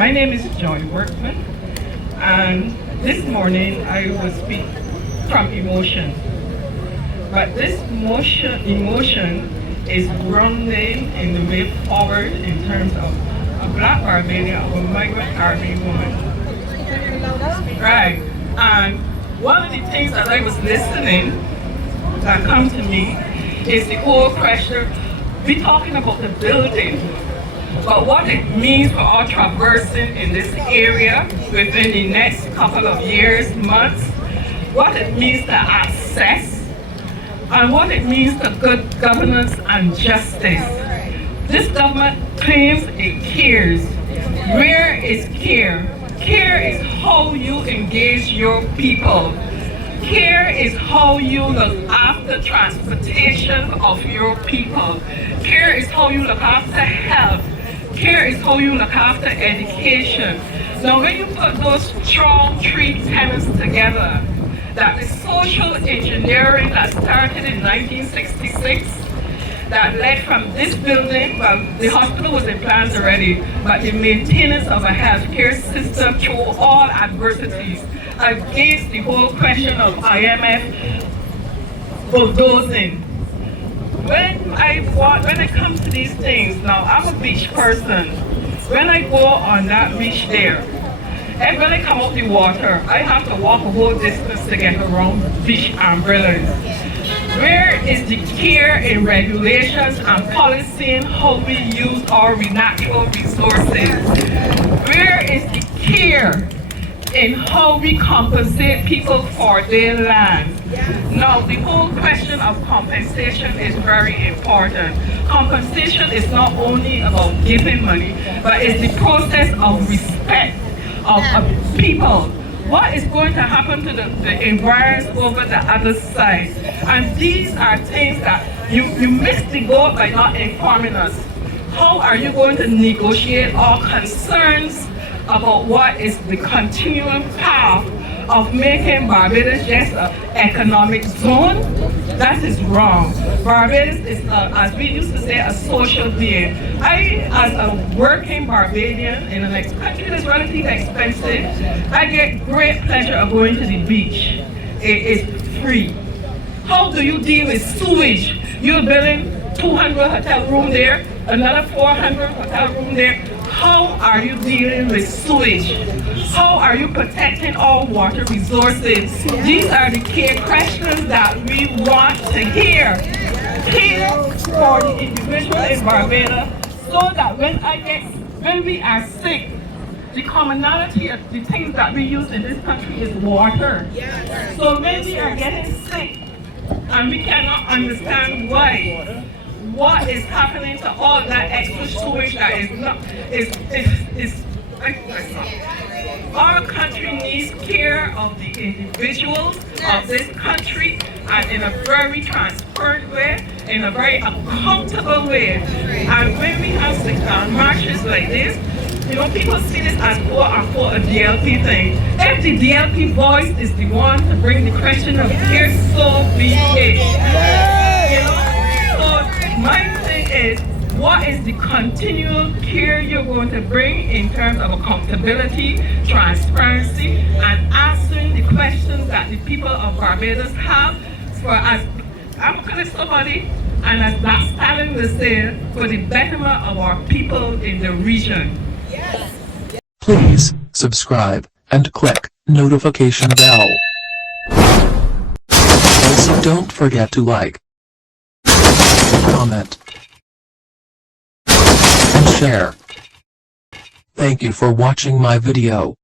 My name is Joy Workman, and this morning I will speak from emotion. But this emotion is grounding in the way forward in terms of a Black Barbadian, of a migrant Caribbean woman. Right, and one of the things as I was listening that come to me is the whole question, we're talking about the building, but what it means for our traversing in this area within the next couple of years, months, what it means to access, and what it means to good governance and justice. This government claims it cares. Where is care? Care is how you engage your people. Care is how you look after transportation of your people. Care is how you look after health. Care is how you look after education. Now when you put those strong three tenets together, that the social engineering that started in 1966, that led from this building, well, the hospital was in plans already, but the maintenance of a healthcare system through all adversities against the whole question of IMF bulldozing. When it comes to these things, now I'm a beach person. When I go on that beach there, and when I come out the water, I have to walk a whole distance to get around beach umbrellas. Where is the care in regulations and policing how we use our natural resources? Where is the care in how we compensate people for their land? Now, the whole question of compensation is very important. Compensation is not only about giving money, but it's the process of respect of people. What is going to happen to the environment over the other side? And these are things that you miss the boat by not informing us. How are you going to negotiate all concerns about what is the continuing path of making Barbados just an economic zone? That is wrong. Barbados is, as we used to say, a social being. I, as a working Barbadian in a country that's relatively expensive, I get great pleasure of going to the beach. It is free. How do you deal with sewage? You're building 200 hotel room there, another 400 hotel room there. How are you dealing with sewage? How are you protecting all water resources? These are the key questions that we want to hear. Here for the individual in Barbados, so that when we are sick, the commonality of the things that we use in this country is water. So when we are getting sick and we cannot understand why, what is happening to all that extra sewage that is our country needs care of the individuals of this country, and in a very transparent way, in a very accountable way. And when we have marches like this, you know, people see this as quote-unquote a DLP thing. If the DLP voice is the one to bring the question of care, so be it. You know? So my thing is, what is the continual care you're going to bring in terms of accountability, transparency, and answering the questions that the people of Barbados have for us? I'm calling somebody, and as Black Stalin will say, for the betterment of our people in the region. Please subscribe and click notification bell. Also, don't forget to like, comment, and share. Thank you for watching my video.